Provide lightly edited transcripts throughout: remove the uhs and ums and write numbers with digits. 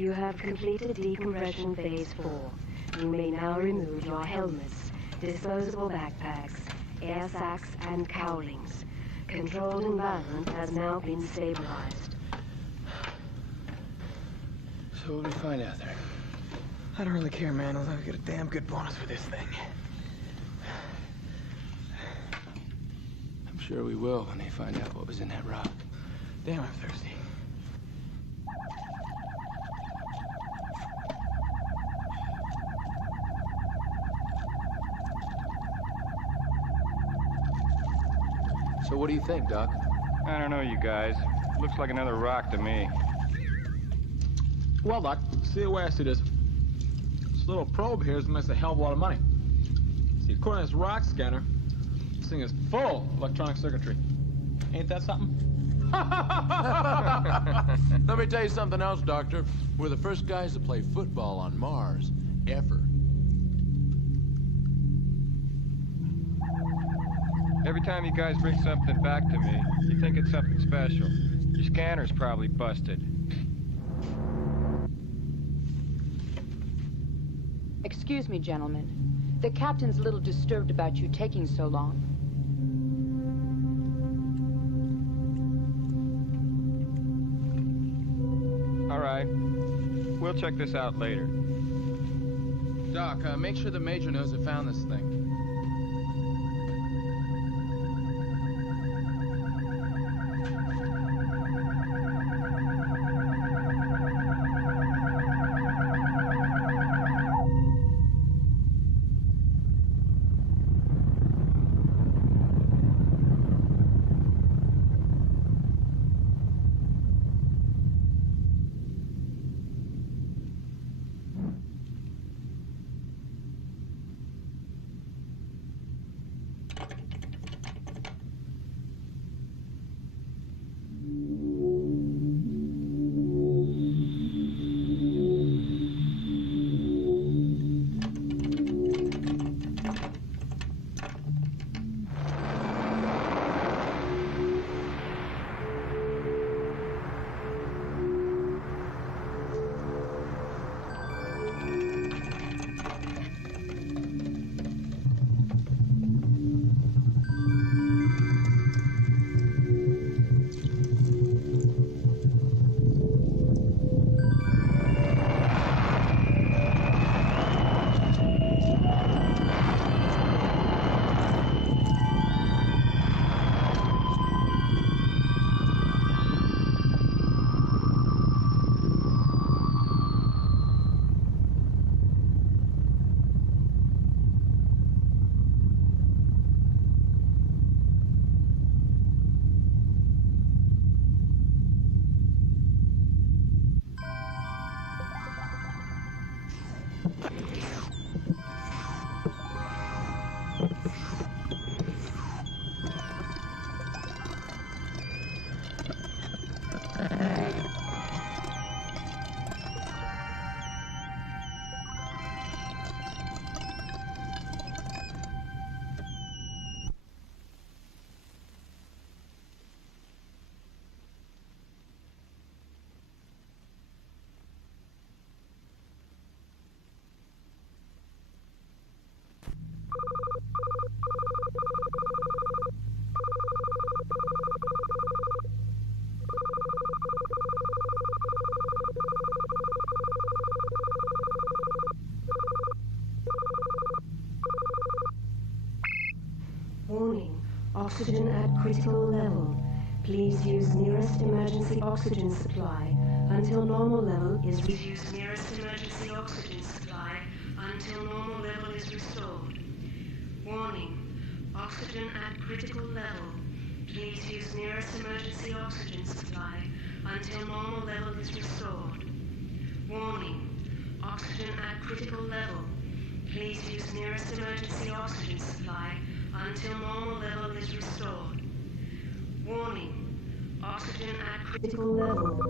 You have completed decompression phase 4. You may now remove your helmets, disposable backpacks, air sacs, and cowlings. Controlled environment has now been stabilized. So what do we find out there? I don't really care, man, as long as I get a damn good bonus for this thing. I'm sure we will when they find out what was in that rock. Damn, I'm thirsty. So what do you think, Doc? I don't know, you guys. Looks like another rock to me. Well, Doc, see the way I see this. This little probe here is going to make a hell of a lot of money. See, according to this rock scanner, this thing is full of electronic circuitry. Ain't that something? Let me tell you something else, Doctor. We're the first guys to play football on Mars, ever. Every time you guys bring something back to me, you think it's something special. Your scanner's probably busted. Excuse me, gentlemen. The captain's a little disturbed about you taking so long. All right. We'll check this out later. Doc, make sure the Major knows I found this thing. Warning, oxygen at critical level. Please use nearest emergency oxygen supply until normal level is restored. Use nearest emergency oxygen supply until normal level is restored. Warning, oxygen at critical level. Please use nearest emergency oxygen supply until normal level is restored. Warning, oxygen at critical level. Please use nearest emergency oxygen supply until normal level is restored. Warning, oxygen at critical level.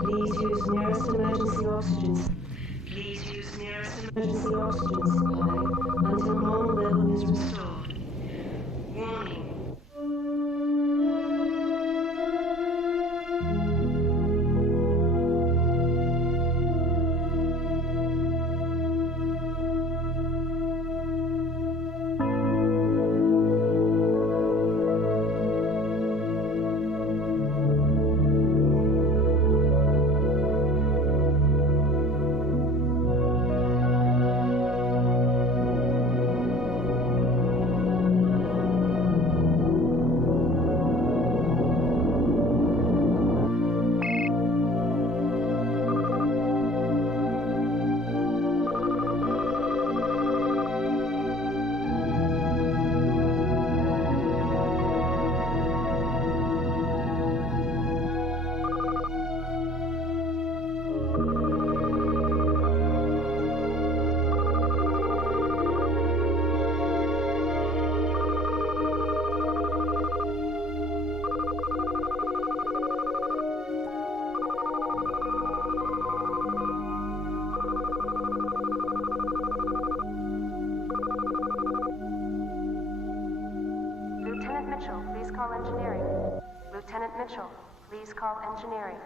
Please use nearest emergency oxygen. Please use nearest emergency oxygen supply until normal level is restored. Warning. Lieutenant Mitchell, please call engineering.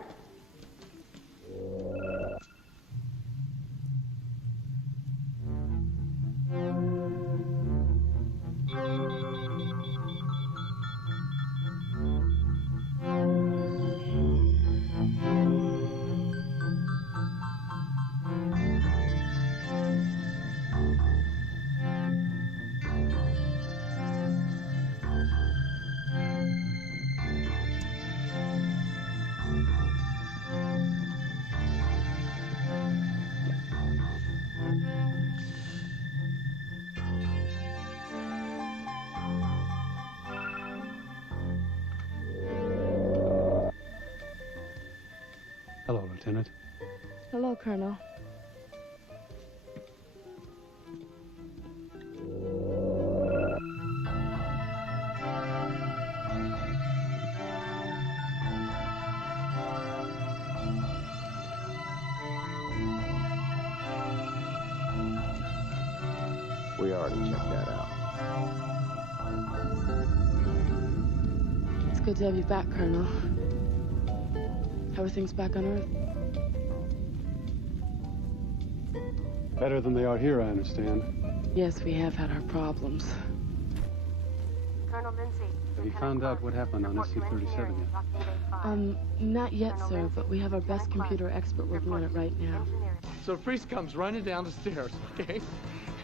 Hello, Lieutenant. Hello, Colonel. We already checked that out. It's good to have you back, Colonel. How are things back on Earth? Better than they are here, I understand. Yes, we have had our problems. Colonel Lindsay. Have you found out what happened on SC-37 yet? Not yet, sir, but we have our best computer expert working on it right now. So a priest comes running down the stairs, okay?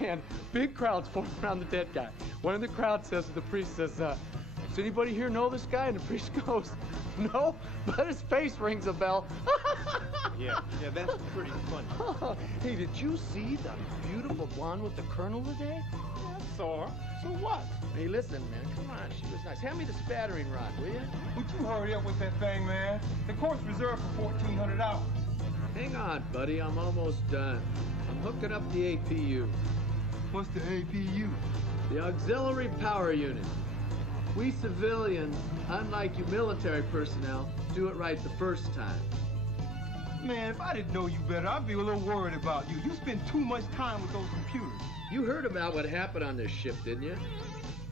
And big crowds form around the dead guy. One of the crowd says to the priest, says, does anybody here know this guy? And the priest goes, no, but his face rings a bell. Yeah, that's pretty funny. Hey, did you see the beautiful blonde with the colonel today? Yeah, I saw her. So what? Hey, listen, man, come on, she was nice. Hand me the spattering rod, will you? Would you hurry up with that thing, man? The course reserved for 1,400 hours. Hang on, buddy, I'm almost done. I'm hooking up the APU. What's the APU? The Auxiliary Power Unit. We civilians, unlike you military personnel, do it right the first time. Man, if I didn't know you better, I'd be a little worried about you. You spend too much time with those computers. You heard about what happened on this ship, didn't you?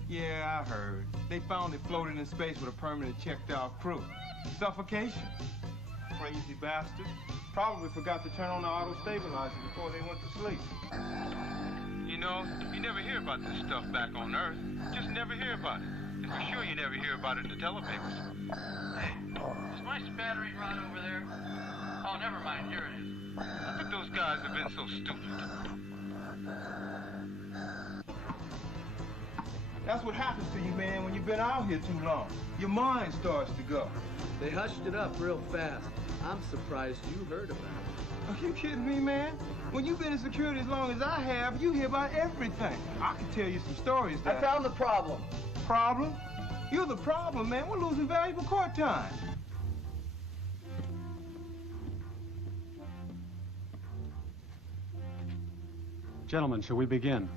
Yeah, I heard. They found it floating in space with a permanent checked-out crew. Suffocation. Crazy bastard. Probably forgot to turn on the auto-stabilizer before they went to sleep. You know, you never hear about this stuff back on Earth. Just never hear about it. And for sure you never hear about it in the telepapers. Hey, is my spattering rod over there? Oh, never mind. Here it is. I think those guys have been so stupid. That's what happens to you, man, when you've been out here too long. Your mind starts to go. They hushed it up real fast. I'm surprised you heard about it. Are you kidding me, man? When you've been in security as long as I have, you hear about everything. I can tell you some stories that... I found the problem. Problem? You're the problem, man. We're losing valuable court time. Gentlemen, shall we begin?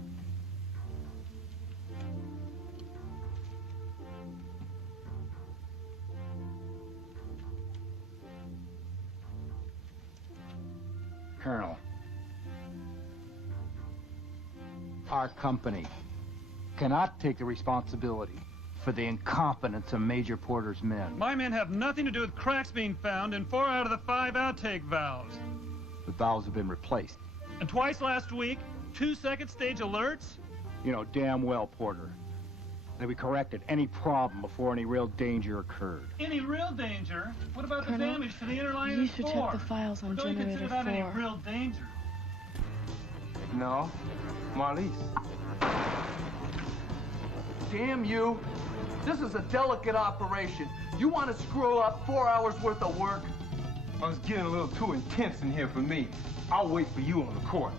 Colonel, our company cannot take the responsibility for the incompetence of Major Porter's men. My men have nothing to do with cracks being found in 4 out of the 5 outtake valves. The valves have been replaced. And twice last week, 2 second-stage alerts? You know damn well, Porter, that we corrected any problem before any real danger occurred. Any real danger? What about Colonel, the damage to the inner lining you of should 4? check the files on Don't you generator consider that 4. any real danger? No. Marlies. Damn you. This is a delicate operation. You want to screw up 4 hours worth of work? I was getting a little too intense in here for me. I'll wait for you on the court.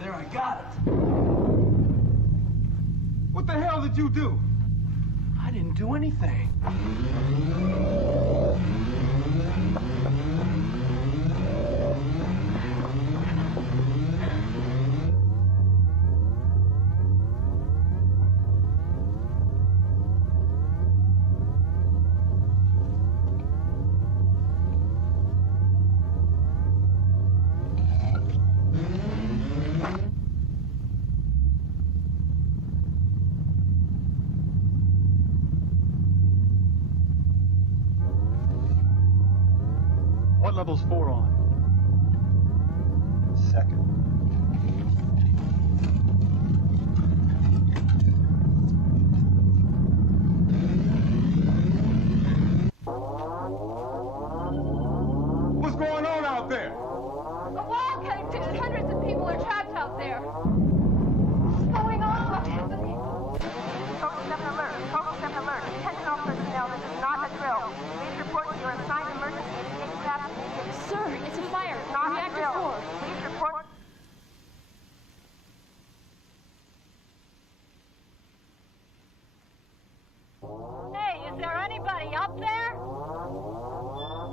There, I got it. What the hell did you do? I didn't do anything. What level's 4 on? Second. What's going on out there? A wall came to. Hundreds of people are trapped out there. What's going on? What's happening? Total 7 alert. Total 7 alert. Attention all personnel. This is not a drill. Please report to your assigned emergency escape staff immediately. Sir, it's a fire. Not a Reactor drill. 4. Please report. Hey, is there anybody up there?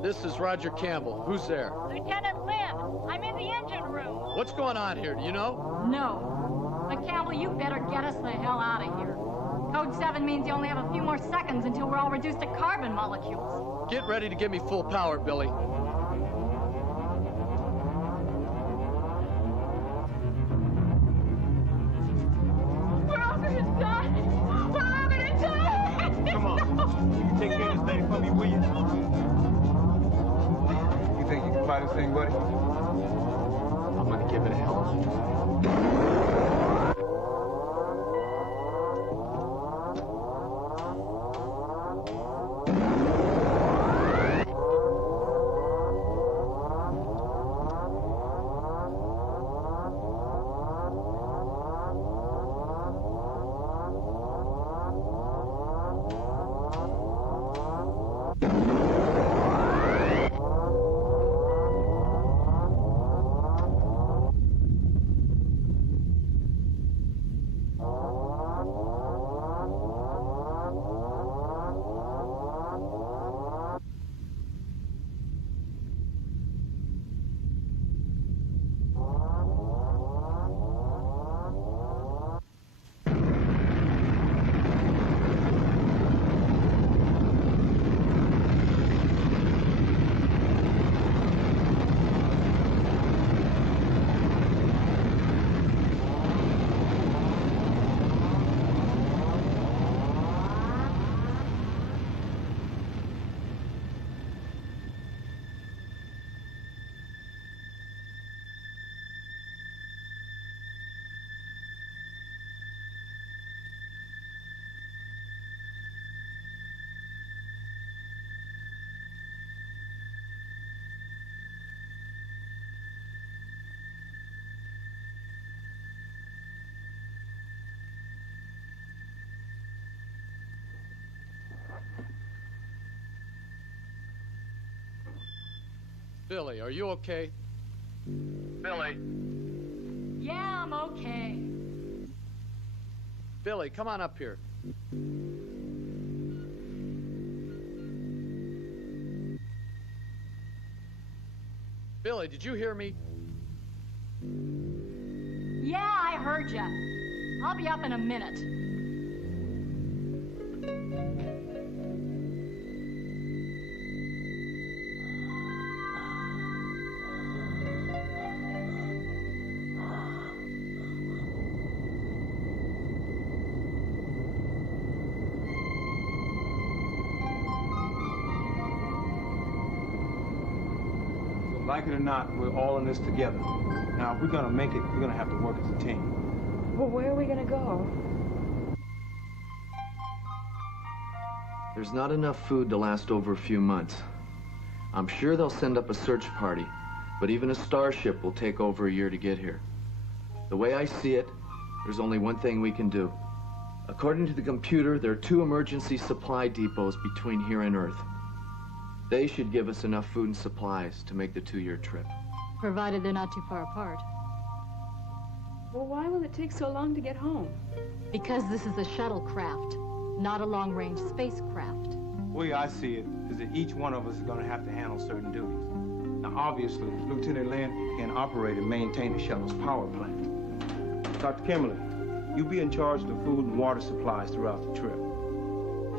This is Roger Campbell. Who's there? Lieutenant Lynn, I'm in the engine room. What's going on here? Do you know? No. But Campbell, you better get us the hell out of here. Code 7 means you only have a few more seconds until we're all reduced to carbon molecules. Get ready to give me full power, Billy. We're all gonna die. We're all gonna die. Come on. You can take care of this thing for me, will you? You think you can fly this thing, buddy? I'm gonna give it a hell of a try. Billy, are you okay? Billy. Yeah, I'm okay. Billy, come on up here. Billy, did you hear me? Yeah, I heard ya. I'll be up in a minute. Like it or not, we're all in this together. Now, if we're gonna make it, we're gonna have to work as a team. Well, where are we gonna go? There's not enough food to last over a few months. I'm sure they'll send up a search party, but even a starship will take over a year to get here. The way I see it, there's only one thing we can do. According to the computer, there are 2 emergency supply depots between here and Earth. They should give us enough food and supplies to make the 2-year trip. Provided they're not too far apart. Well, why will it take so long to get home? Because this is a shuttlecraft, not a long-range spacecraft. The way I see it is that each one of us is gonna have to handle certain duties. Now, obviously, Lieutenant Lynn can operate and maintain the shuttle's power plant. Dr. Kimberly, you'll be in charge of the food and water supplies throughout the trip.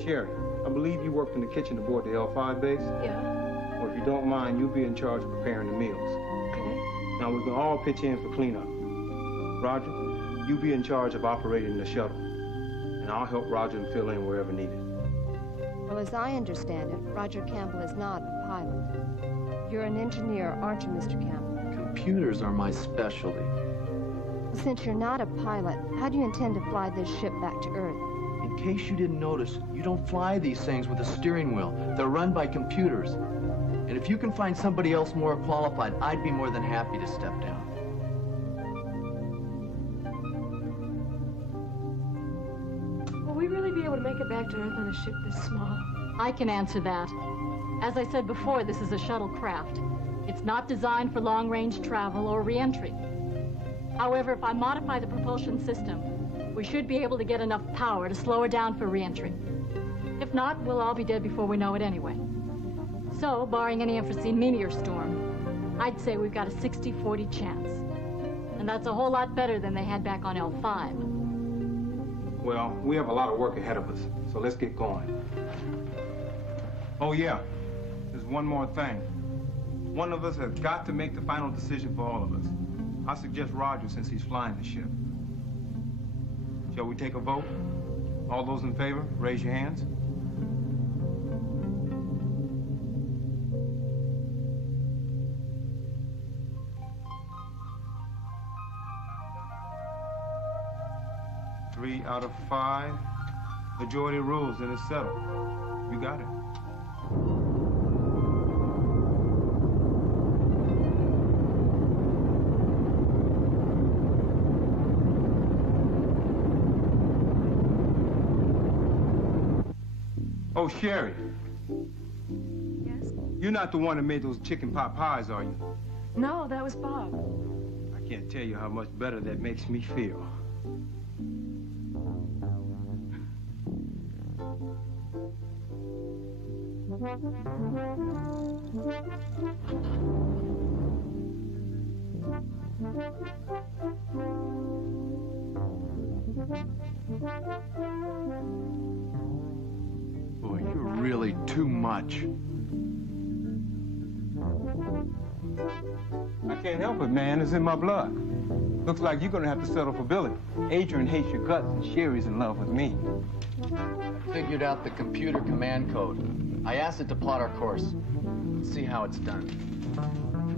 Sherry, I believe you worked in the kitchen aboard the L5 base? Yeah. Well, if you don't mind, you'll be in charge of preparing the meals. Okay. Now, we can all pitch in for cleanup. Roger, you be in charge of operating the shuttle. And I'll help Roger fill in wherever needed. Well, as I understand it, Roger Campbell is not a pilot. You're an engineer, aren't you, Mr. Kemp? Computers are my specialty. Since you're not a pilot, how do you intend to fly this ship back to Earth? In case you didn't notice, you don't fly these things with a steering wheel. They're run by computers. And if you can find somebody else more qualified, I'd be more than happy to step down. Will we really be able to make it back to Earth on a ship this small? I can answer that. As I said before, this is a shuttle craft. It's not designed for long-range travel or re-entry. However, if I modify the propulsion system, we should be able to get enough power to slow her down for re-entry. If not, we'll all be dead before we know it anyway. So, barring any unforeseen meteor storm, I'd say we've got a 60-40 chance. And that's a whole lot better than they had back on L5. Well, we have a lot of work ahead of us, so let's get going. Oh, yeah. There's one more thing. One of us has got to make the final decision for all of us. I suggest Roger, since he's flying the ship. Shall we take a vote? All those in favor, raise your hands. Three out of 5. Majority rules, and it's settled. You got it. Oh, Sherry. Yes? You're not the one that made those chicken pot pies, are you? No, that was Bob. I can't tell you how much better that makes me feel. Boy, you're really too much. I can't help it, man. It's in my blood. Looks like you're gonna have to settle for Billy. Adrian hates your guts, and Sherry's in love with me. I figured out the computer command code. I asked it to plot our course. Let's see how it's done.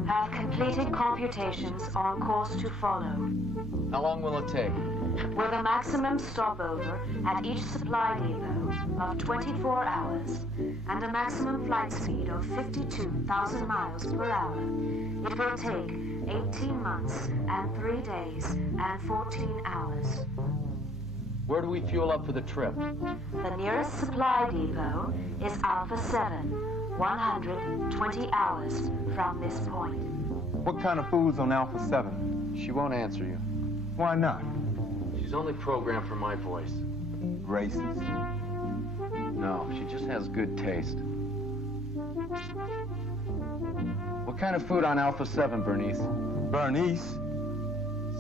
Have completed computations on course to follow. How long will it take? With a maximum stopover at each supply depot of 24 hours and a maximum flight speed of 52,000 miles per hour, it will take 18 months and 3 days and 14 hours. Where do we fuel up for the trip? The nearest supply depot is Alpha 7, 120 hours from this point. What kind of food's on Alpha 7? She won't answer you. Why not? She's only programmed for my voice. Racist? No, she just has good taste. What kind of food on Alpha 7, Bernice? Bernice?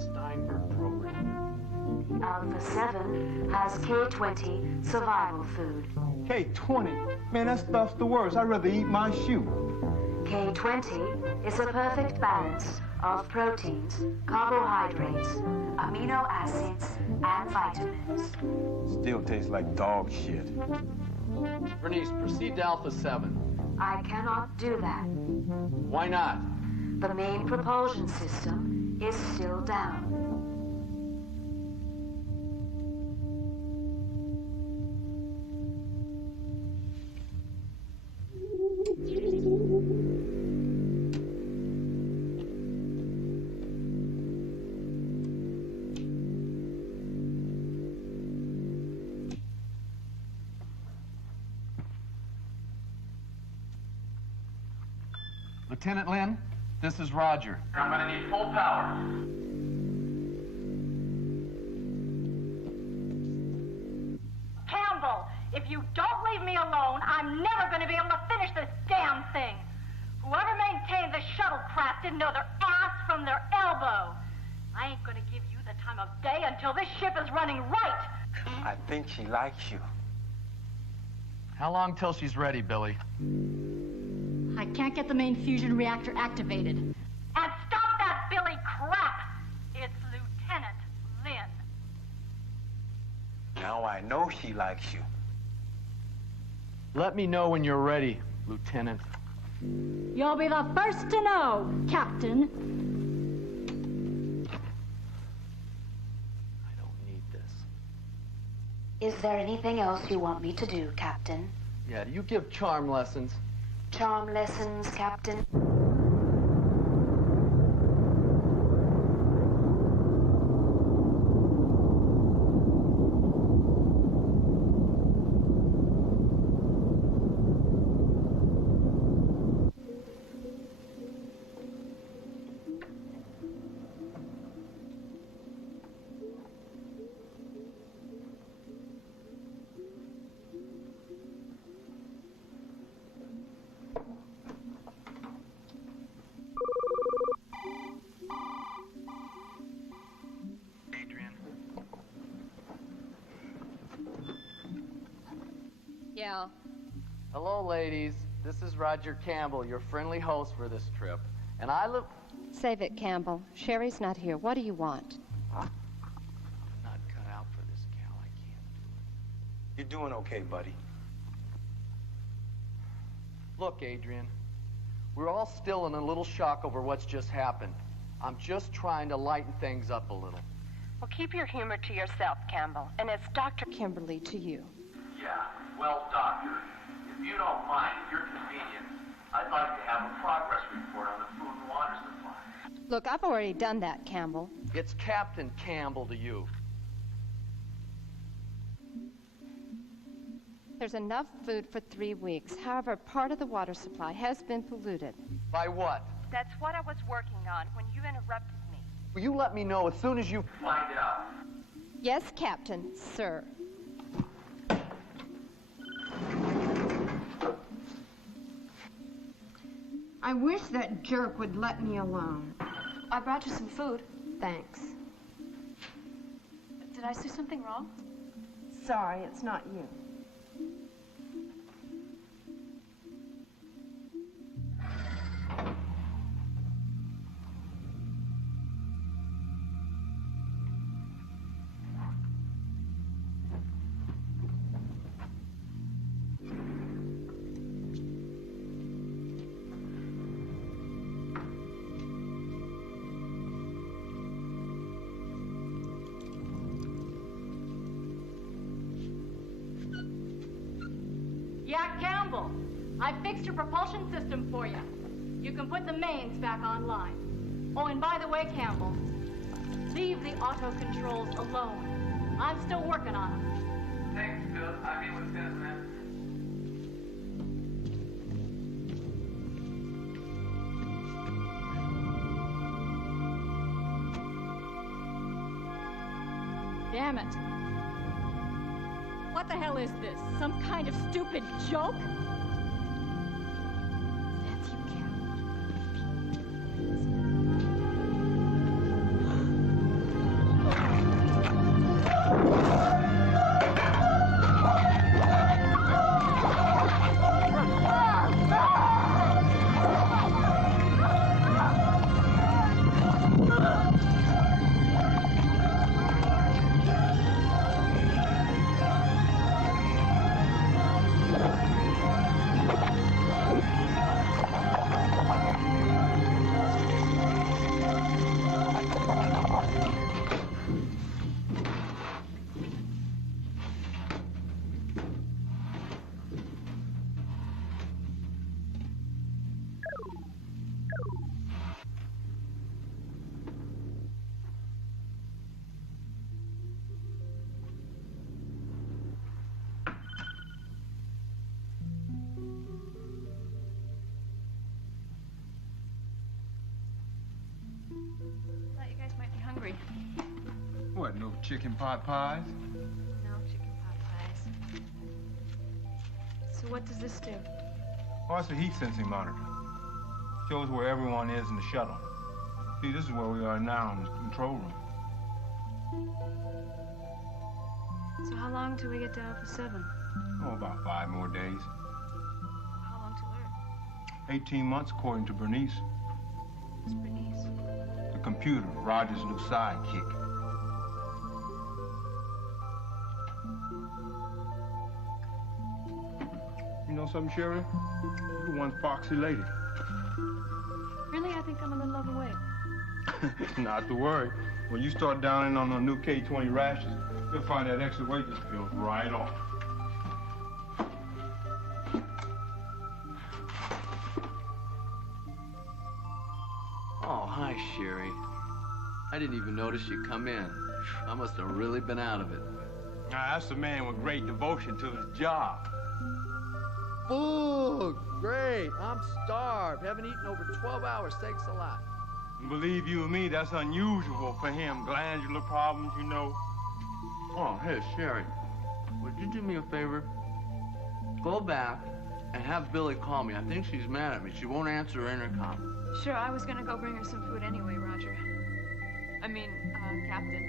Steinberg program. Alpha 7 has K-20 survival food. K-20? Man, that stuff's the worst. I'd rather eat my shoe. K-20 is a perfect balance of proteins, carbohydrates, amino acids, and vitamins. Still tastes like dog shit. Bernice, proceed to Alpha 7. I cannot do that. Why not? The main propulsion system is still down. Lieutenant Lynn, this is Roger. I'm gonna need full power. Campbell, if you don't leave me alone, I'm never going to be able to finish this damn thing. Whoever maintained the shuttlecraft didn't know their ass from their elbow. I ain't going to give you the time of day until this ship is running right. I think she likes you. How long till she's ready, Billy? I can't get the main fusion reactor activated. And stop that Billy crap! It's Lieutenant Lynn. Now I know she likes you. Let me know when you're ready, Lieutenant. You'll be the first to know, Captain. I don't need this. Is there anything else you want me to do, Captain? Yeah, do you give charm lessons? Charm lessons, Captain? Yeah. Hello, ladies. This is Roger Campbell, your friendly host for this trip. And I live... Save it, Campbell. Sherry's not here. What do you want? I'm not cut out for this, Cal. I can't do it. You're doing okay, buddy. Look, Adrian, we're all still in a little shock over what's just happened. I'm just trying to lighten things up a little. Well, keep your humor to yourself, Campbell. And it's Dr. Kimberly to you. Yeah, well, Doctor, if you don't mind, at your convenience, I'd like to have a progress report on the food and water supply. Look, I've already done that, Campbell. It's Captain Campbell to you. There's enough food for 3 weeks. However, part of the water supply has been polluted. By what? That's what I was working on when you interrupted me. Will you let me know as soon as you... Find out. Yes, Captain, sir. I wish that jerk would let me alone. I brought you some food. Thanks. Did I say something wrong? Sorry, it's not you. Yeah, Campbell. I fixed your propulsion system for you. You can put the mains back online. Oh, and by the way, Campbell, leave the auto controls alone. I'm still working on them. Thanks, Bill. I'll be with this, man. Damn it. What the hell is this? Some kind of stupid joke? That's you, Thought you guys might be hungry. What, no chicken pot pies? No chicken pot pies. So what does this do? Oh, it's a heat sensing monitor. Shows where everyone is in the shuttle. See, this is where we are now in the control room. So how long till we get to Alpha 7? Oh, about 5 more days. How long till Earth? 18 months, according to Bernice. Who's Bernice? The computer, Roger's new sidekick. You You know something, Sherry? You're one foxy lady. Really, I think I'm a little overweight. Not to worry. When you start downing on the new K20 rashes, you'll find that extra weight just peels right off. Oh, hi, Sherry. I didn't even notice you come in. I must have really been out of it. That's a man with great devotion to his job. Food! Great. I'm starved. Haven't eaten over 12 hours. Thanks a lot. Believe you and me, that's unusual for him. Glandular problems, you know. Oh, hey, Sherry. Would you do me a favor? Go back and have Billy call me. I think she's mad at me. She won't answer her intercom. Sure, I was gonna go bring her some food anyway, Roger. I mean, Captain.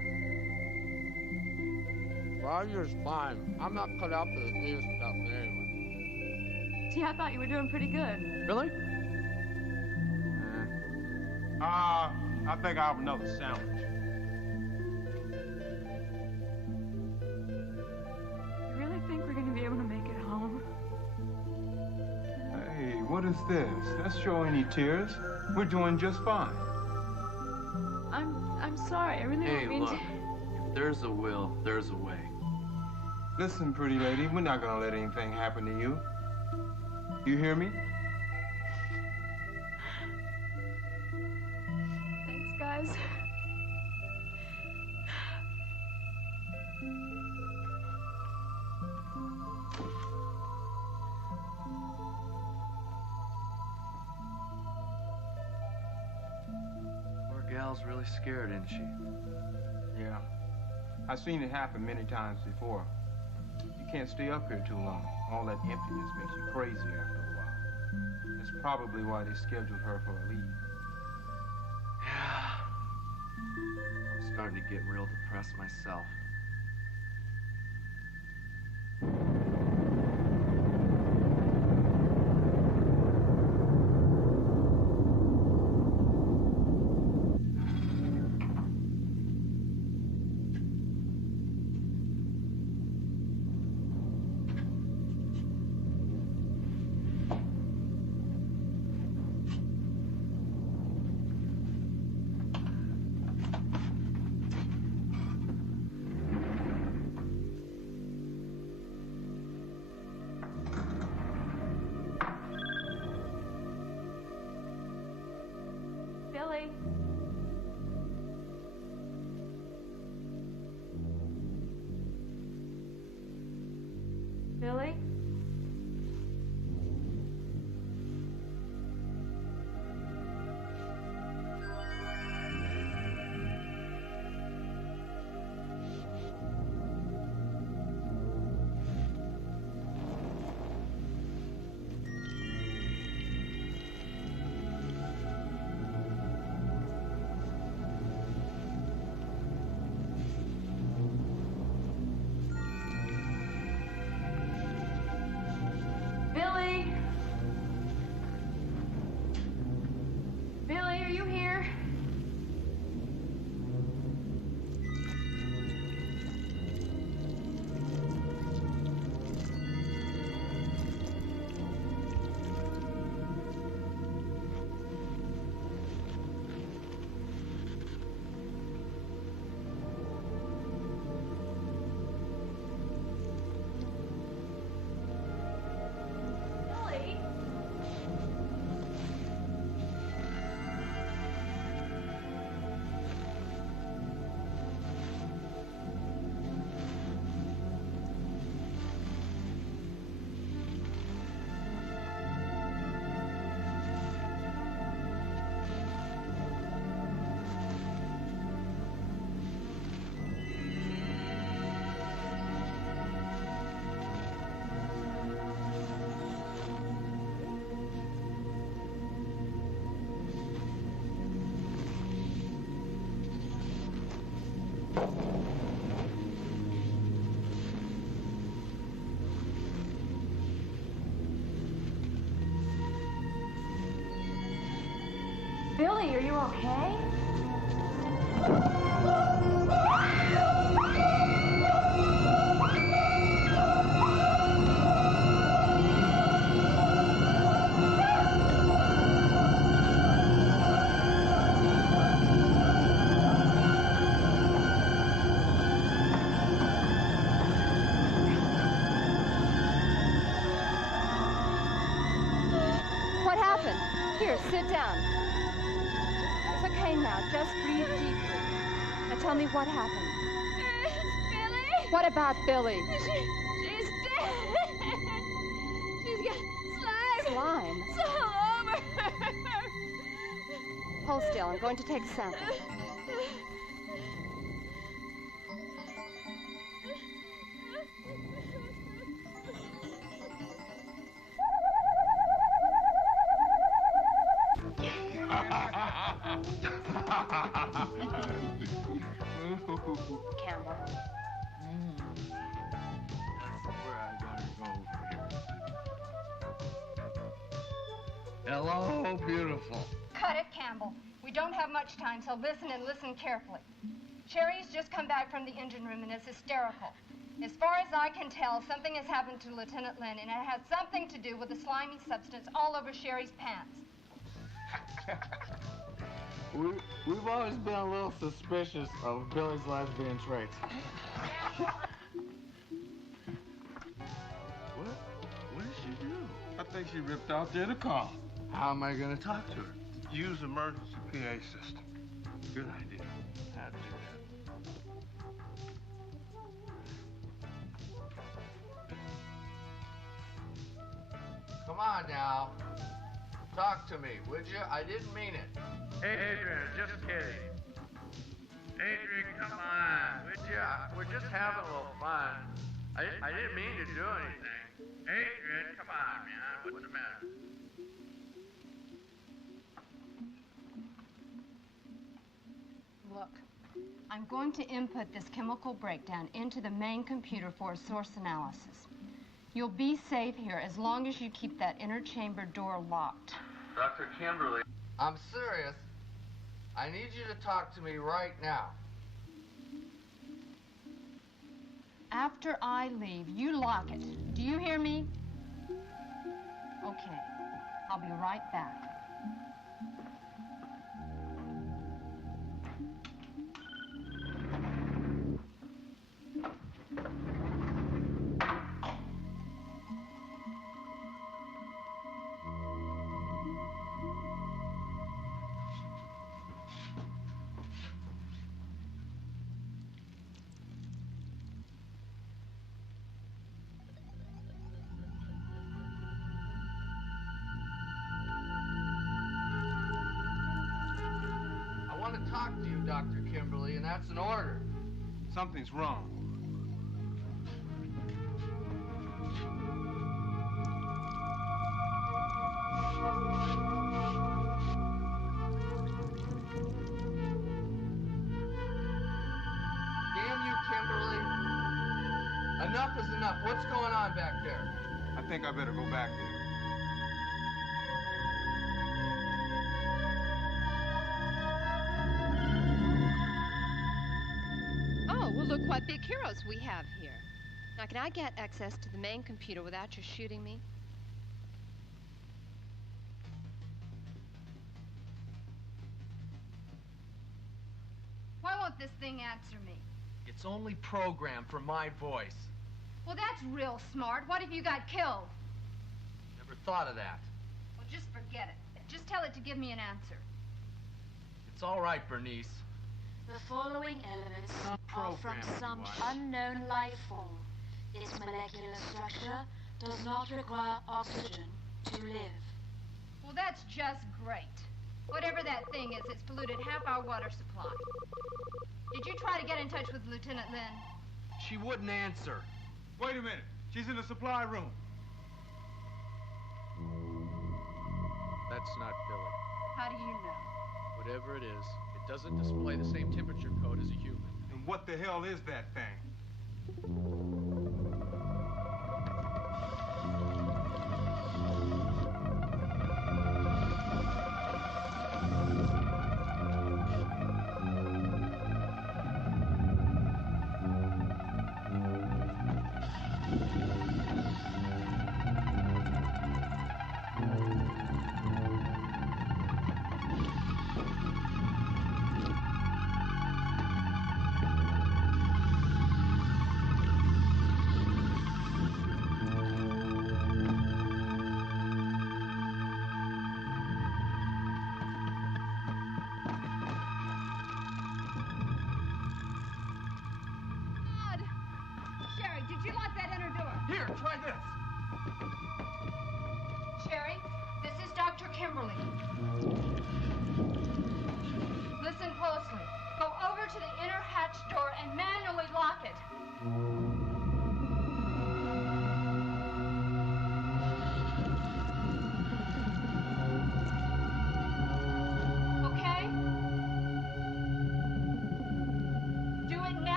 Roger's fine. I'm not cut out for this new stuff anyway. Gee, I thought you were doing pretty good. Really? I think I'll have another sandwich. You really think we're gonna be able to make it home? Hey, what is this? Let's show any tears. We're doing just fine. I'm sorry. I really don't mean look, to. If there's a will, there's a way. Listen, pretty lady, we're not gonna let anything happen to you. You hear me? Thanks, guys. Poor gal's really scared, isn't she? Yeah. I've seen it happen many times before. You can't stay up here too long. All that emptiness makes you crazy after a while. That's probably why they scheduled her for a leave. Yeah. I'm starting to get real depressed myself. Billy. Billy? Billy? Billy, are you here? Billy? Billy, are you okay? Here, sit down. It's okay now. Just breathe deeply. Now tell me what happened. It's Billy. What about Billy? She's dead. She's got slime. Slime? It's all over her. Hold still. I'm going to take a sample. Campbell. Where I gotta go from here. Hello, beautiful. Cut it, Campbell. We don't have much time, so listen and listen carefully. Sherry's just come back from the engine room and is hysterical. As far as I can tell, something has happened to Lieutenant Lynn, and it has something to do with the slimy substance all over Sherry's pants. We've always been a little suspicious of Billy's lesbian traits. What did she do? I think she ripped out the intercom. How am I going to talk to her? Use emergency PA system. Good idea. I'd do that. Come on now. Talk to me, would you? I didn't mean it. Adrian, just kidding. Adrian, come on, would you? We're just having a little fun. I didn't mean to do anything. Adrian, come on, man. What's the matter? Look, I'm going to input this chemical breakdown into the main computer for a source analysis. You'll be safe here as long as you keep that inner chamber door locked. Dr. Kimberly. I'm serious. I need you to talk to me right now. After I leave, you lock it. Do you hear me? Okay. I'll be right back. I want to talk to you, Dr. Kimberly, and that's an order. Something's wrong. Damn you, Kimberly. Enough is enough. What's going on back there? I think I better go back there. Oh, well, look what big heroes we have here. Now, can I get access to the main computer without you shooting me? Why won't this thing answer me? It's only programmed for my voice. Well, that's real smart. What if you got killed? Never thought of that. Well, just forget it. Just tell it to give me an answer. It's all right, Bernice. The following elements are from Program some device. unknown life form. Its molecular structure does not require oxygen to live. Well, that's just great. Whatever that thing is, it's polluted half our water supply. Did you try to get in touch with Lieutenant Lynn? She wouldn't answer. Wait a minute. She's in the supply room. That's not Billy. How do you know? Whatever it is, it doesn't display the same temperature code as a human. And what the hell is that thing?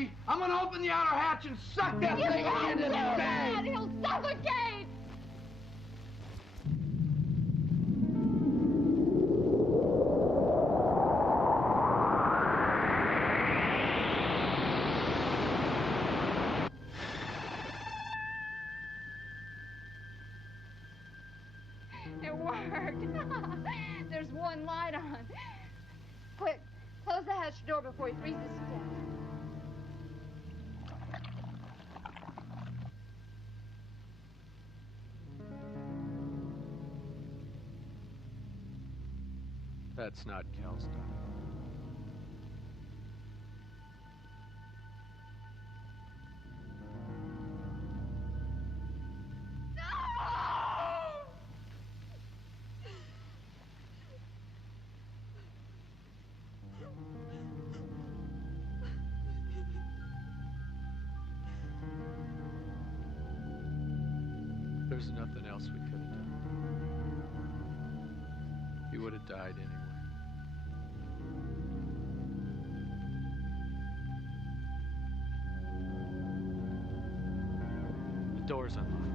Marty. I'm gonna open the outer hatch and suck that thing into the bag. He'll suffocate! It worked. There's one light on. Quick, close the hatch door before he freezes to death. That's not Cal stuff. There's nothing else we could have done. He would have died anyway. The door's unlocked.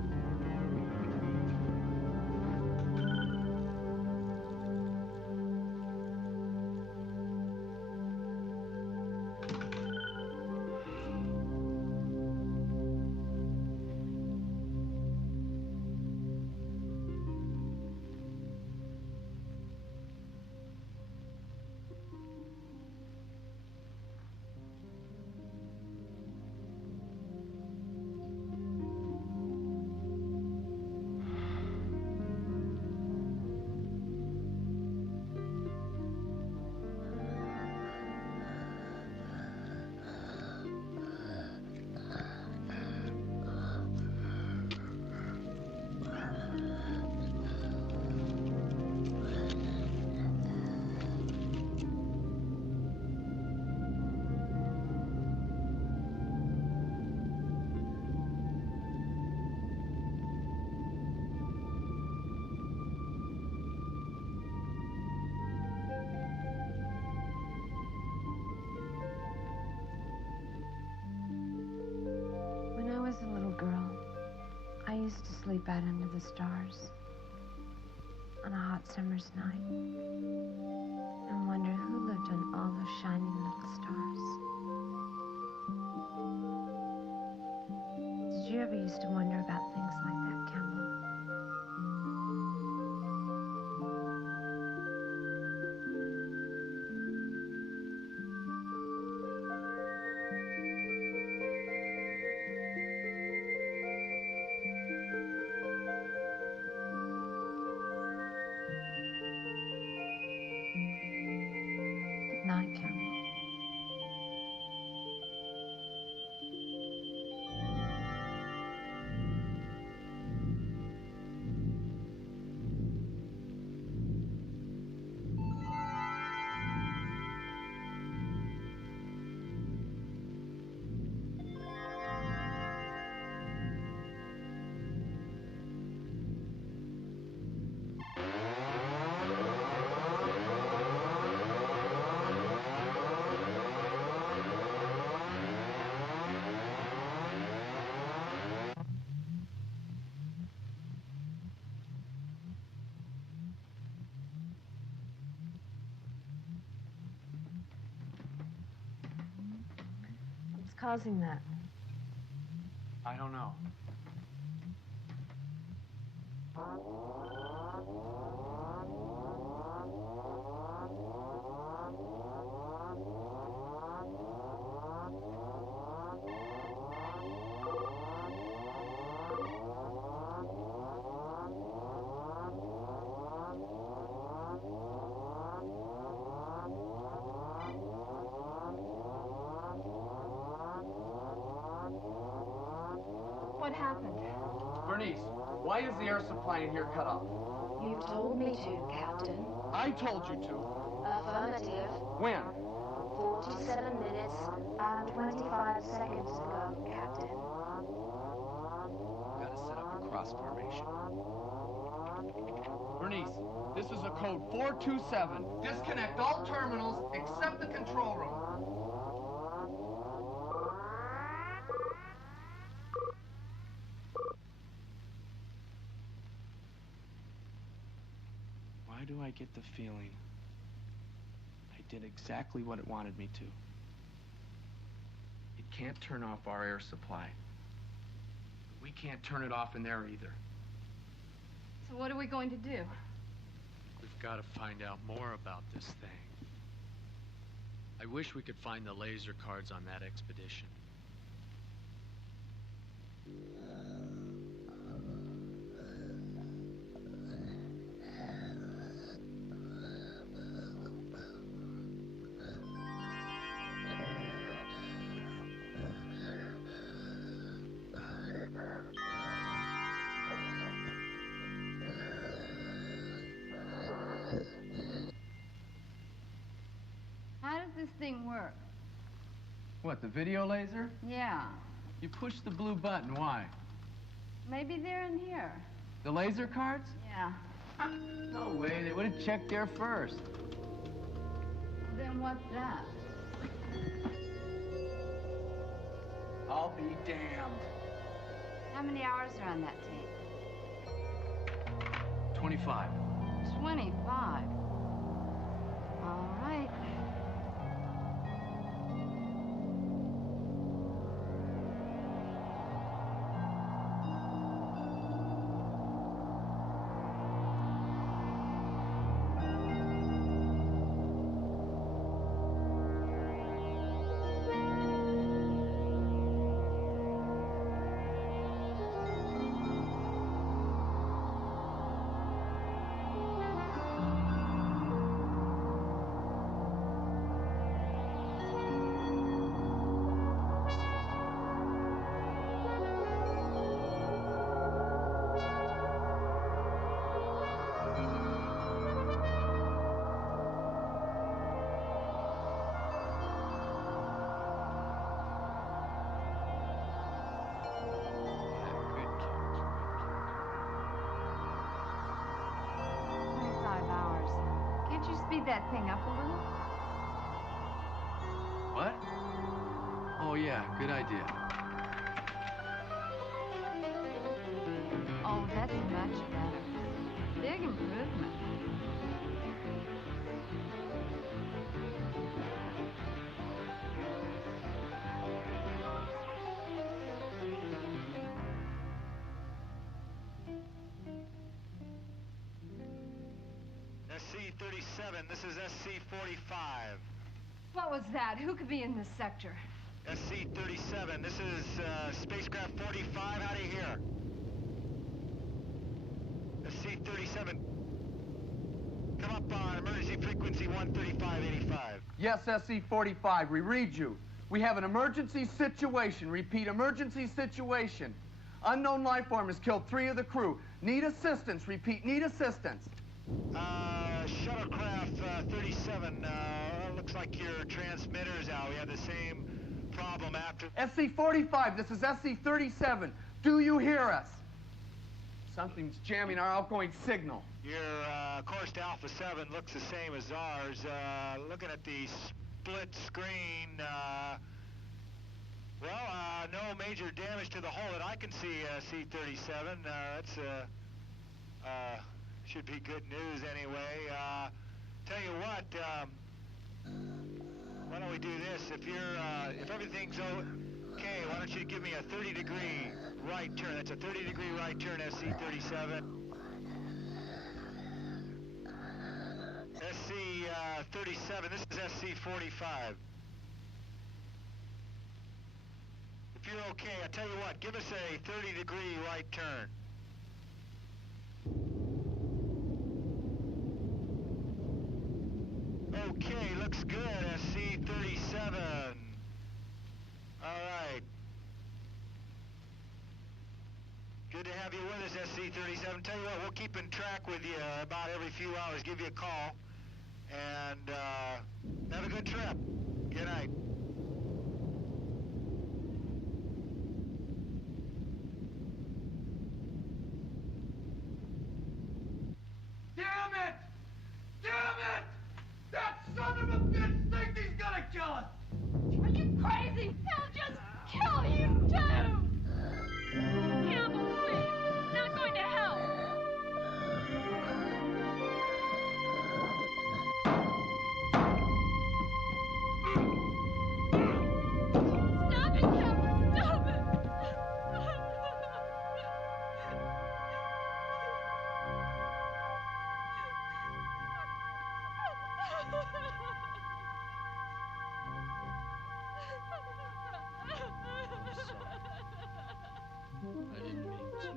Sleep out under the stars on a hot summer's night and wonder who lived on all those shining little stars. Did you ever used to wonder about things like that, Campbell? What's causing that? I don't know. What happened? Bernice, why is the air supply in here cut off? You told me to, Captain. I told you to. Affirmative. When? 47 minutes and 25 seconds ago, Captain. Gotta set up a cross formation. Bernice, this is a code 427. Disconnect all terminals except the control room. do I get the feeling I did exactly what it wanted me to? It can't turn off our air supply. We can't turn it off in there either. So what are we going to do? We've got to find out more about this thing. I wish we could find the laser cards on that expedition. How does this thing work? What, the video laser? Yeah. You push the blue button. Why? Maybe they're in here. The laser cards? Yeah. No way. They would have checked there first. Then what's that? I'll be damned. How many hours are on that tape? 25. 25. All right. Speed that thing up a little? What? Oh, yeah, good idea. Oh, that's much better. Big improvement. SC-37, this is SC-45. What was that? Who could be in this sector? SC-37, this is spacecraft 45. How do you hear? SC-37, come up on emergency frequency 135.85. Yes, SC-45, we read you. We have an emergency situation. Repeat, emergency situation. Unknown life form has killed 3 of the crew. Need assistance. Repeat, need assistance. Shuttlecraft 37, looks like your transmitter's out. We had the same problem after... SC-45, this is SC-37. Do you hear us? Something's jamming our outgoing signal. Your course to Alpha 7 looks the same as ours. Looking at the split screen, no major damage to the hull that I can see, C-37. That's, should be good news anyway. Tell you what, why don't we do this? If everything's okay, why don't you give me a 30-degree right turn? That's a 30-degree right turn, SC-37. SC-37, this is SC-45. If you're okay, I tell you what, give us a 30-degree right turn. Okay, looks good, SC-37. All right. Good to have you with us, SC-37. Tell you what, we'll keep in track with you about every few hours, give you a call, and have a good trip. Good night. Damn it! Damn it! That son of a bitch thinks he's gonna kill us! Are you crazy? He'll just kill you, too! Campbell, please! Not going to help! I didn't mean to.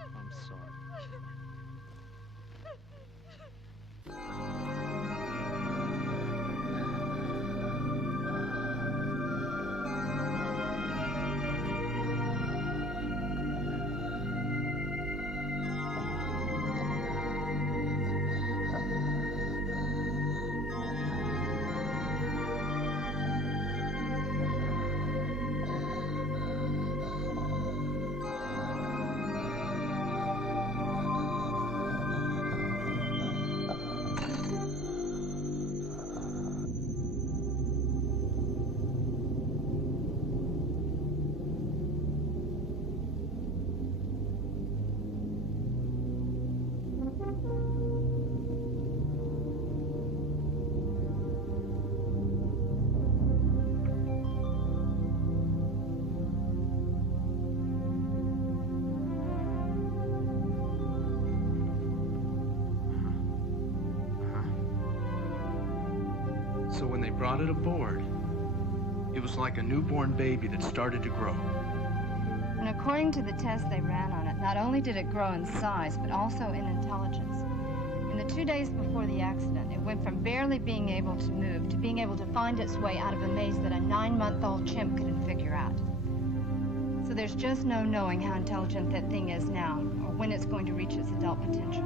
I'm sorry. So when they brought it aboard, it was like a newborn baby that started to grow. And according to the tests they ran on it, not only did it grow in size, but also in intelligence. In the 2 days before the accident, it went from barely being able to move to being able to find its way out of a maze that a 9-month-old chimp couldn't figure out. So there's just no knowing how intelligent that thing is now, or when it's going to reach its adult potential.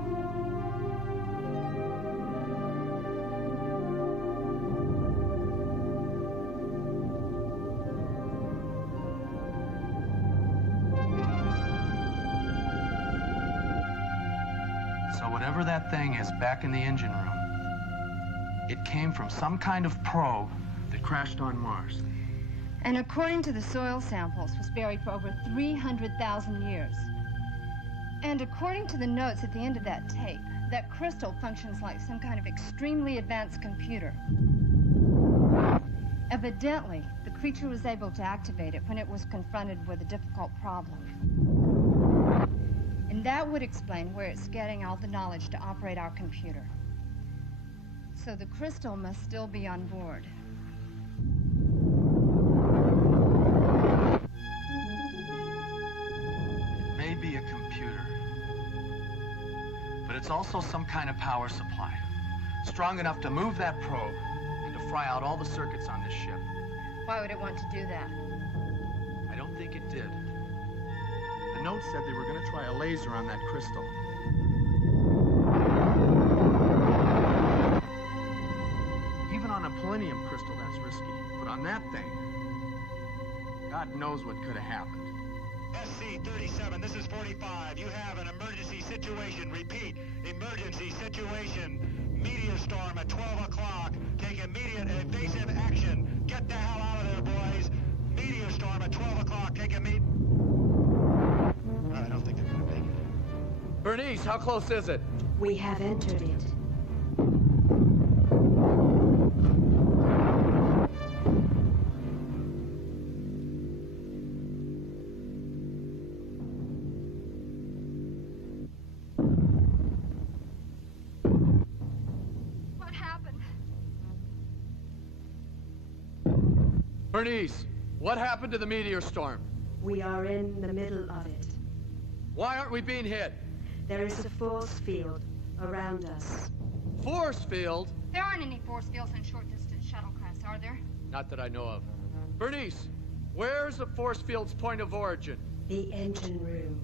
So whatever that thing is back in the engine room, it came from some kind of probe that crashed on Mars. And according to the soil samples, was buried for over 300,000 years. And according to the notes at the end of that tape, that crystal functions like some kind of extremely advanced computer. Evidently, the creature was able to activate it when it was confronted with a difficult problem. And that would explain where it's getting all the knowledge to operate our computer. So the crystal must still be on board. It may be a computer, but it's also some kind of power supply, strong enough to move that probe and to fry out all the circuits on this ship. Why would it want to do that? I don't think it did. The note said they were going to try a laser on that crystal. Even on a polonium crystal, that's risky. But on that thing, God knows what could have happened. SC-37, this is 45. You have an emergency situation. Repeat, emergency situation. Meteor storm at 12 o'clock. Take immediate evasive action. Get the hell out of there, boys. Meteor storm at 12 o'clock. Take immediate... I don't think they're going to make it. Bernice, how close is it? We have entered it. What happened? Bernice, what happened to the meteor storm? We are in the middle of it. Why aren't we being hit? There is a force field around us. Force field? There aren't any force fields in short-distance shuttlecrafts, are there? Not that I know of. Bernice, where's the force field's point of origin? The engine room.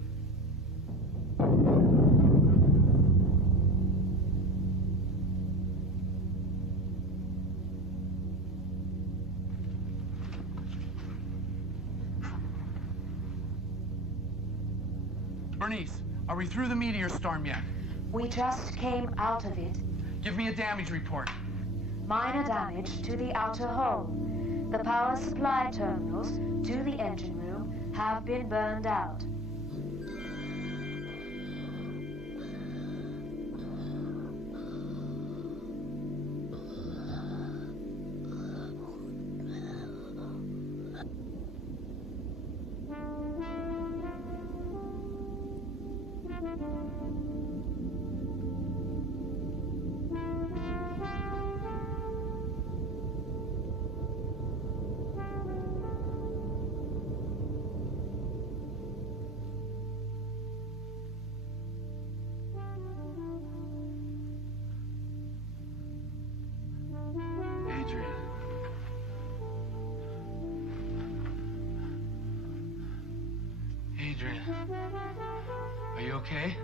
Bernice, are we through the meteor storm yet? We just came out of it. Give me a damage report. Minor damage to the outer hull. The power supply terminals to the engine room have been burned out. Adrian. Are you okay?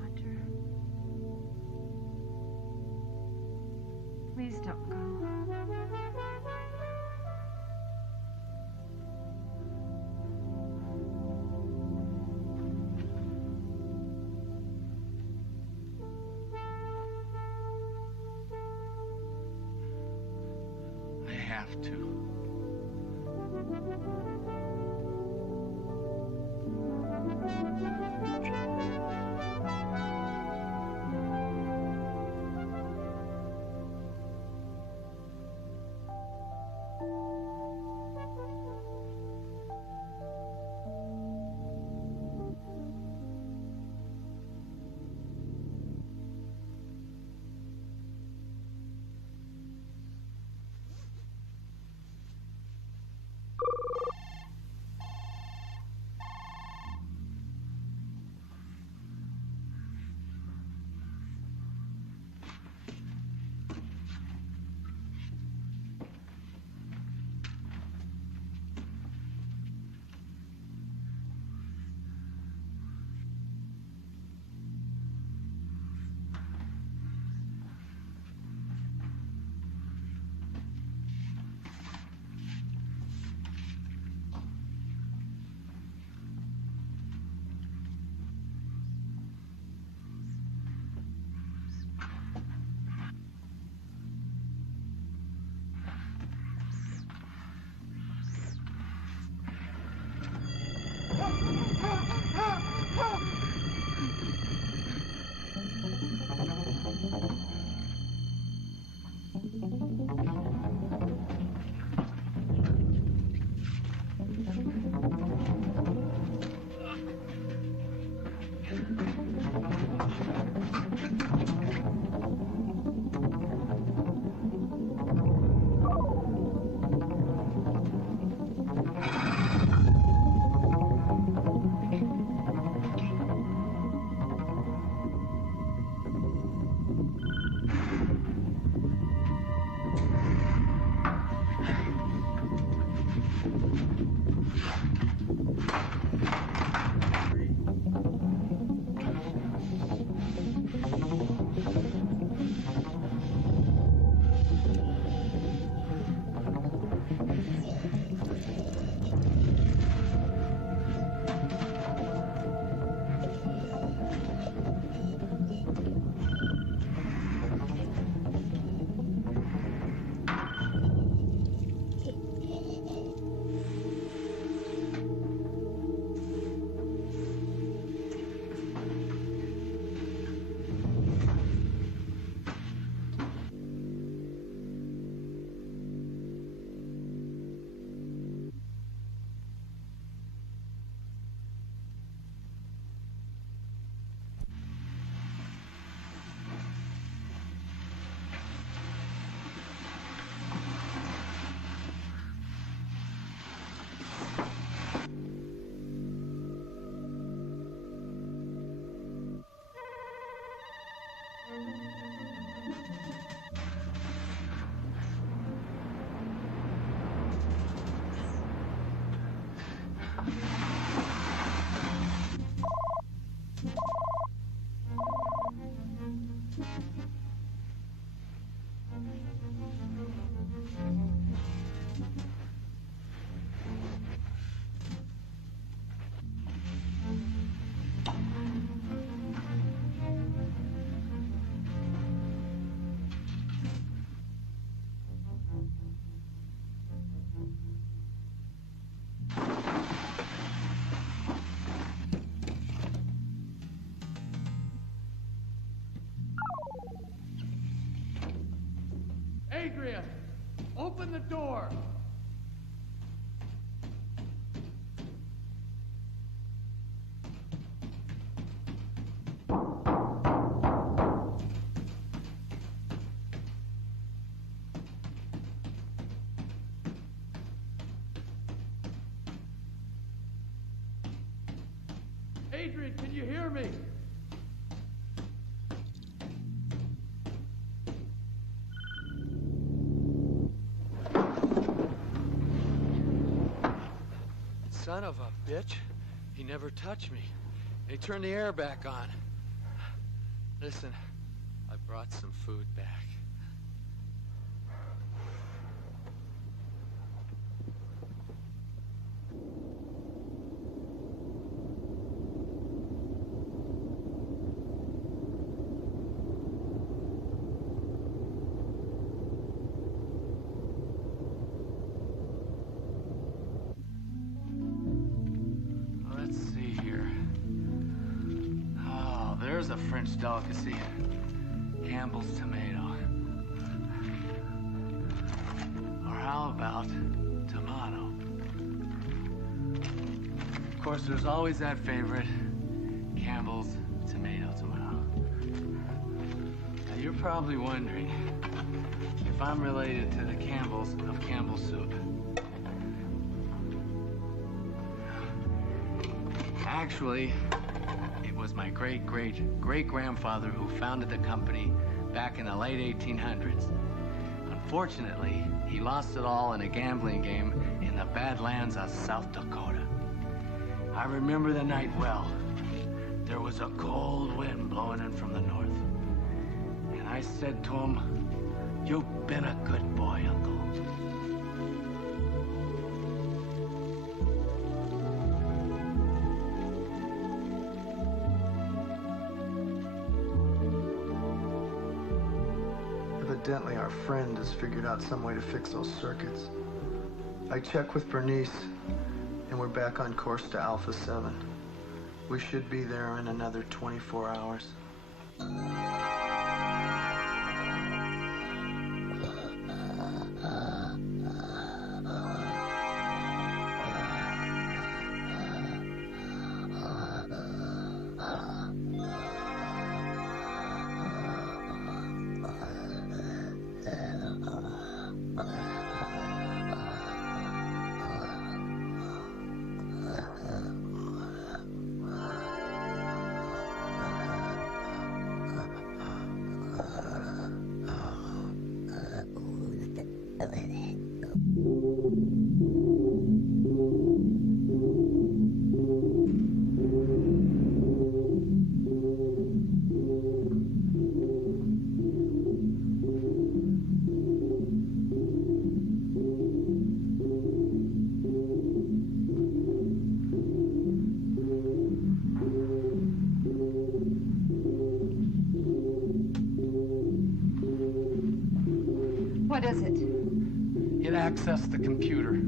Roger. Please don't go. I have to. Adrian, open the door. Adrian, can you hear me? Son of a bitch. He never touched me. They turned the air back on. Listen, I brought some food back. There's a French delicacy, Campbell's tomato. Or how about tomato? Of course, there's always that favorite, Campbell's tomato. Now, you're probably wondering if I'm related to the Campbells of Campbell soup. Actually, it was my great-great-great-grandfather who founded the company back in the late 1800s. Unfortunately, he lost it all in a gambling game in the Badlands of South Dakota. I remember the night well. There was a cold wind blowing in from the north. And I said to him, "You've been a good boy, Uncle." Evidently, our friend has figured out some way to fix those circuits. I checked with Bernice, and we're back on course to Alpha 7. We should be there in another 24 hours. What is it? It accessed the computer.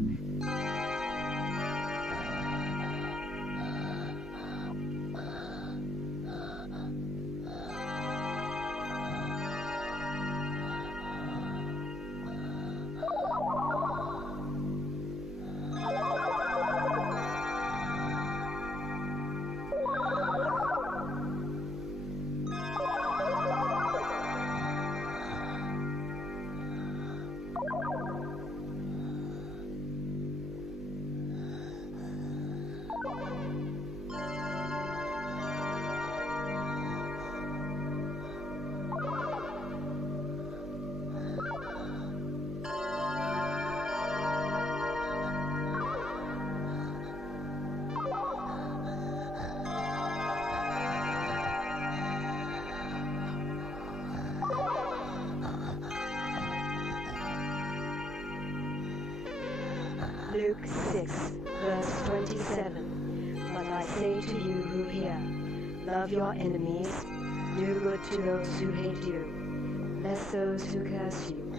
Luke 6, verse 27. But I say to you who hear, love your enemies, do good to those who hate you, bless those who curse you,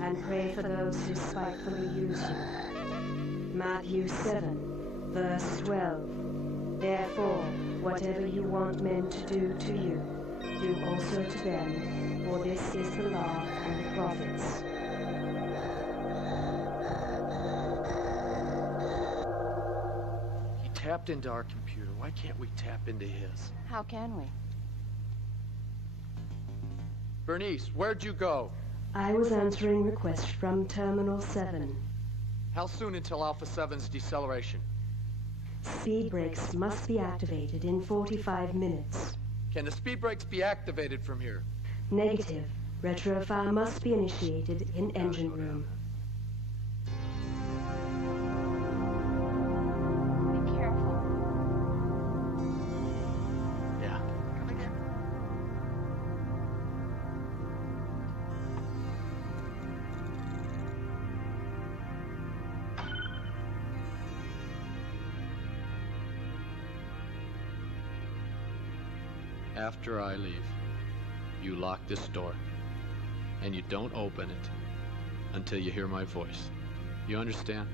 and pray for those who spitefully use you. Matthew 7, verse 12. Therefore, whatever you want men to do to you, do also to them, for this is the law and the prophets. tapped into our computer. Why can't we tap into his? How can we? Bernice, where'd you go? I was answering requests from Terminal 7. How soon until Alpha 7's deceleration? Speed brakes must be activated in 45 minutes. Can the speed brakes be activated from here? Negative. Retrofire must be initiated in engine room. Be careful. Yeah. After I leave, you lock this door, and you don't open it until you hear my voice. You understand?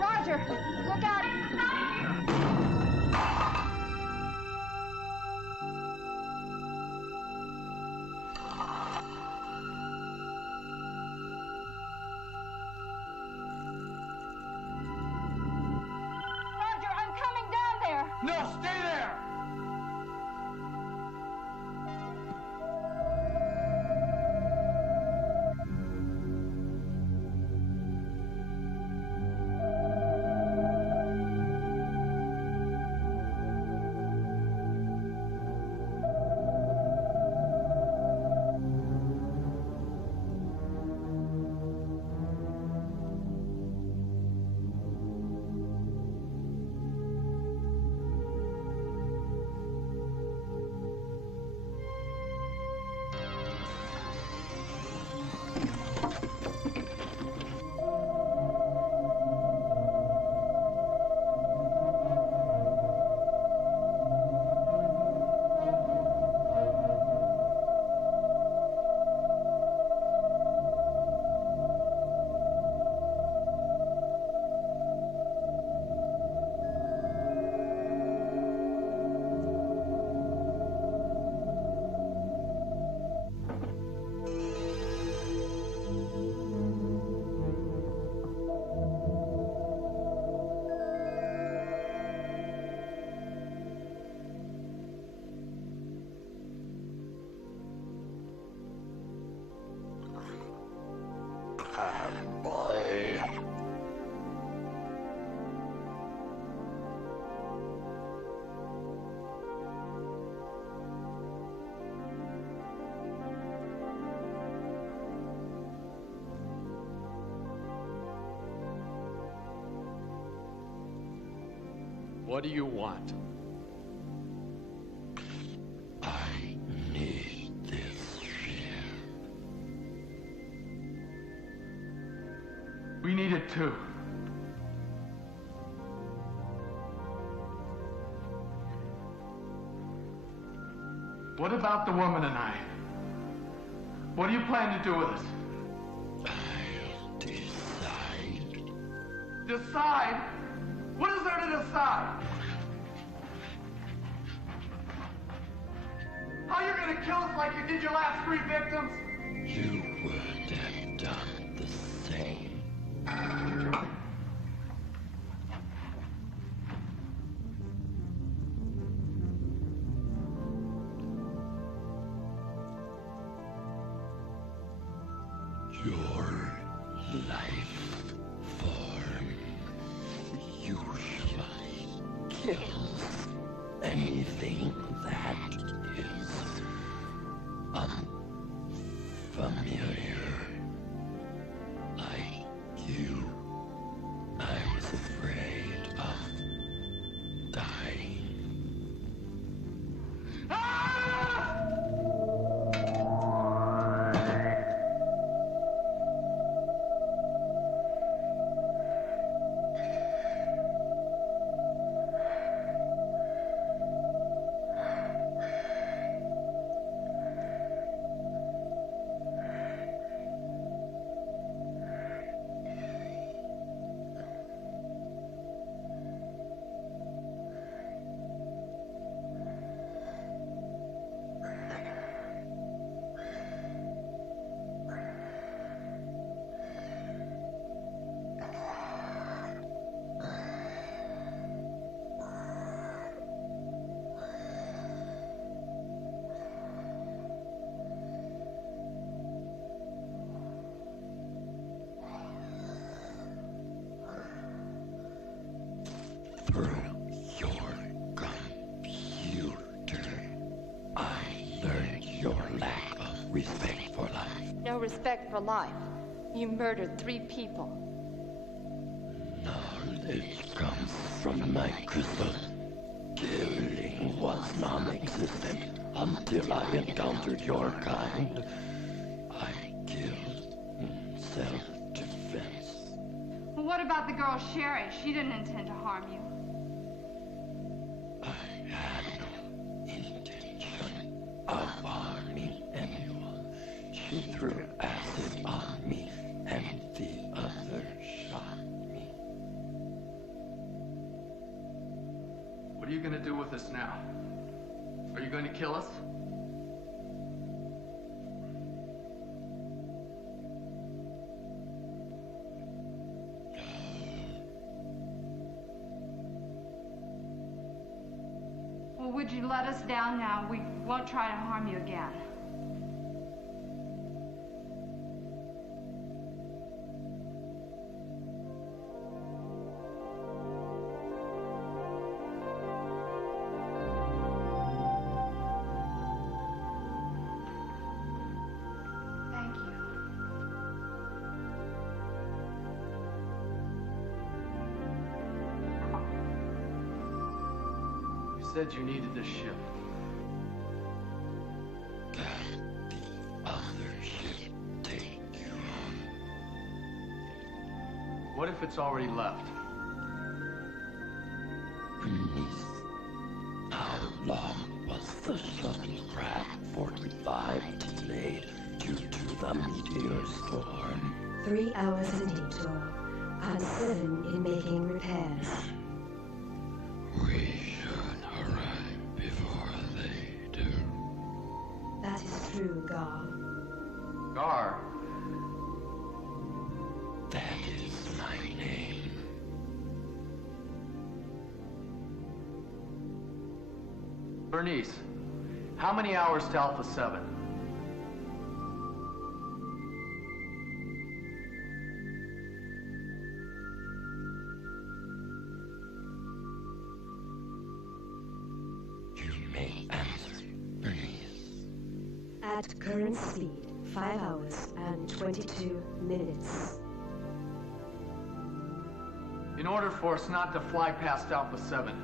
Roger, look out! Roger, I'm coming down there! No, stay there! What do you want? I need this ship. We need it too. What about the woman and I? What do you plan to do with us? I'll decide. Decide? What is there to decide? How are you gonna kill us like you did your last 3 victims? You would have done the same. Your life form usually kills anything that is unfamiliar. Like you, I was afraid of dying. Through your computer, I learned your lack of respect for life. No respect for life. You murdered 3 people. Knowledge comes from my crystal. Killing was non-existent until I encountered your kind. I killed in self-defense. Well, what about the girl Sherry? She didn't intend to harm you. I had no intention of harming anyone. She threw acid on me, and the other shot me. What are you gonna do with us now? Are you going to kill us? Well, would you let us down now? We won't try to harm you again. Thank you. You said you needed this ship. Other ship take you home. What if it's already left? Beneath. How long was the shuttlecraft 45 delayed due to the meteor storm? 3 hours in detour, and 7 in making repairs. We should arrive before they do. That is true, Gar. Gar? That is my name. Bernice, how many hours to Alpha 7? You may answer, Bernice. At current speed, 5 hours and 22 minutes. In order for us not to fly past Alpha 7,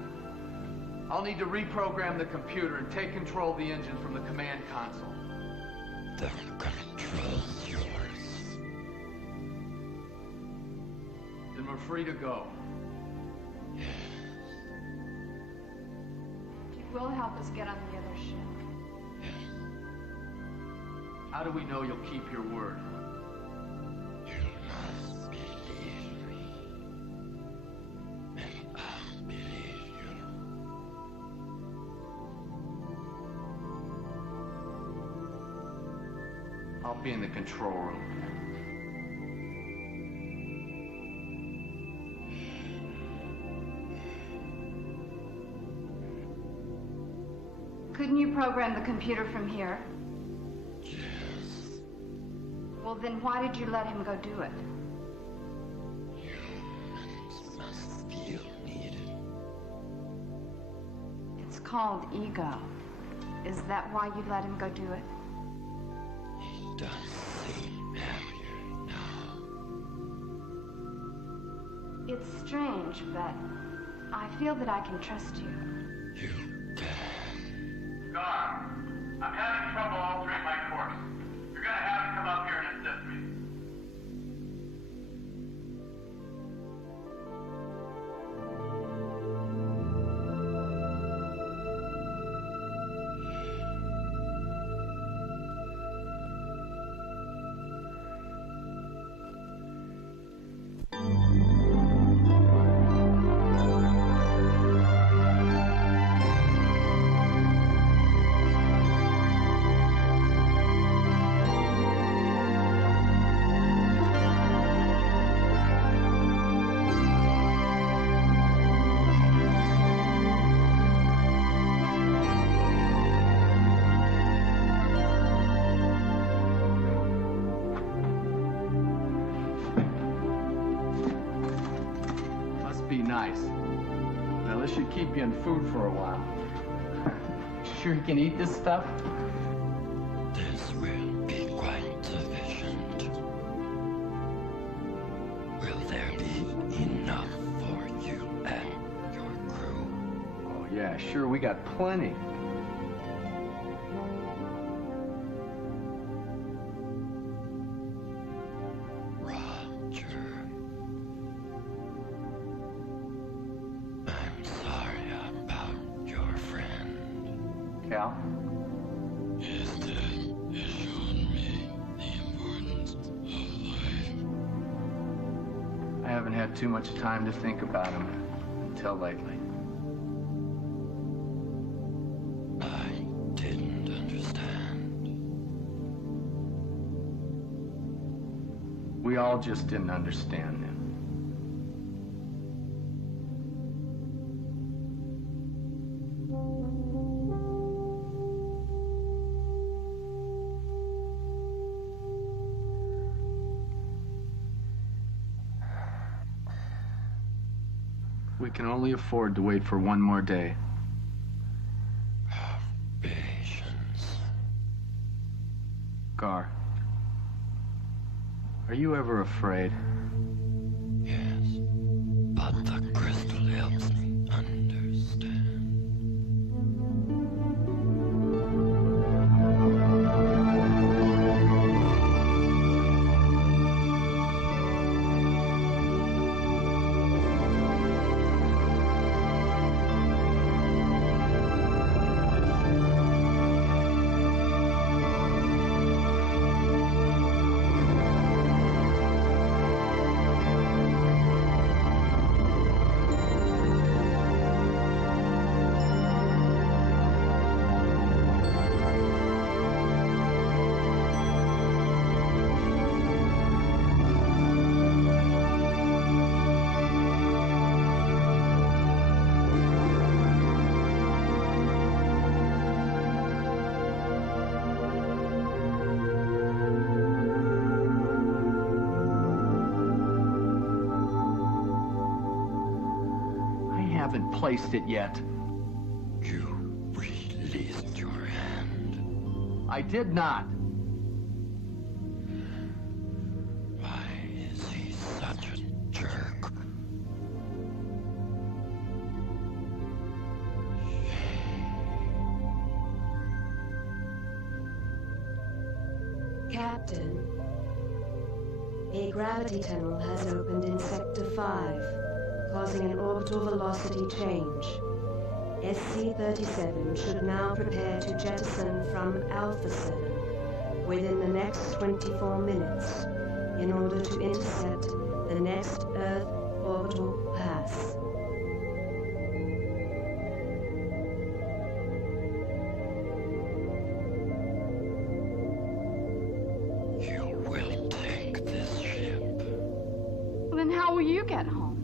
I'll need to reprogram the computer and take control of the engine from the command console. The control's yours. Then we're free to go. You will help us get on the other ship. How do we know you'll keep your word? You must believe me. And I'll believe you. I'll be in the control room. Couldn't you program the computer from here? Yes. Well, then why did you let him go do it? Humans must feel needed. It's called ego. Is that why you let him go do it? He does seem happier now. It's strange, but I feel that I can trust you. You can. Gar, I'm having trouble altering my course. You're gonna have to come up here and assist me. Be nice. Now, this should keep you in food for a while. Sure you can eat this stuff? This will be quite sufficient. Will there be enough for you and your crew? Oh, yeah, sure, we got plenty. Cal? His death has shown me the importance of life. I haven't had too much time to think about him until lately. I didn't understand. We all just didn't understand him. We can only afford to wait for one more day. Have patience. Gar, are you ever afraid? Yes, but the crystal helps me understand. Haven't placed it yet. You released your hand. I did not. Why is he such a jerk? Captain. A gravity tunnel has opened in Sector 5, causing an orbital velocity change. SC-37 should now prepare to jettison from Alpha 7 within the next 24 minutes in order to intercept the next Earth orbital pass. You will take this ship. Well, then how will you get home?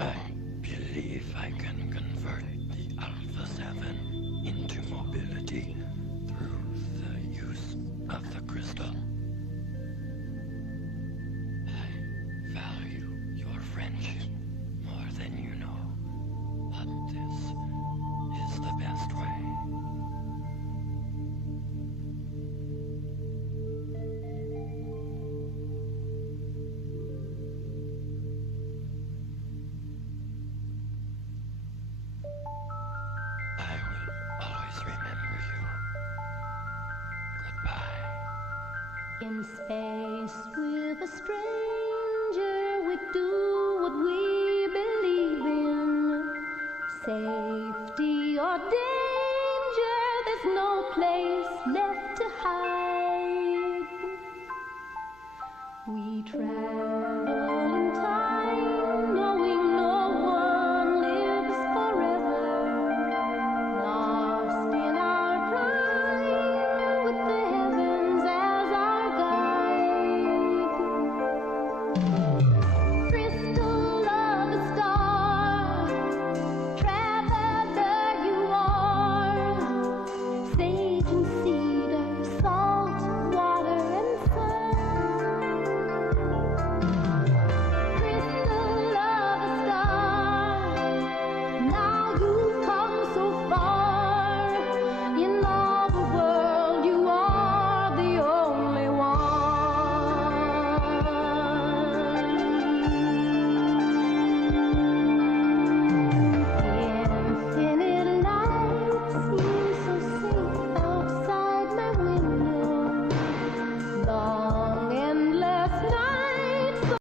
I believe I can convert the Alpha 7 into mobility through the use of the crystal. I value your friendship more than you know, but this is the best way. I will always remember you. Goodbye. In space with a stranger, we do what we believe in. Safety or danger, there's no place left to hide. We travel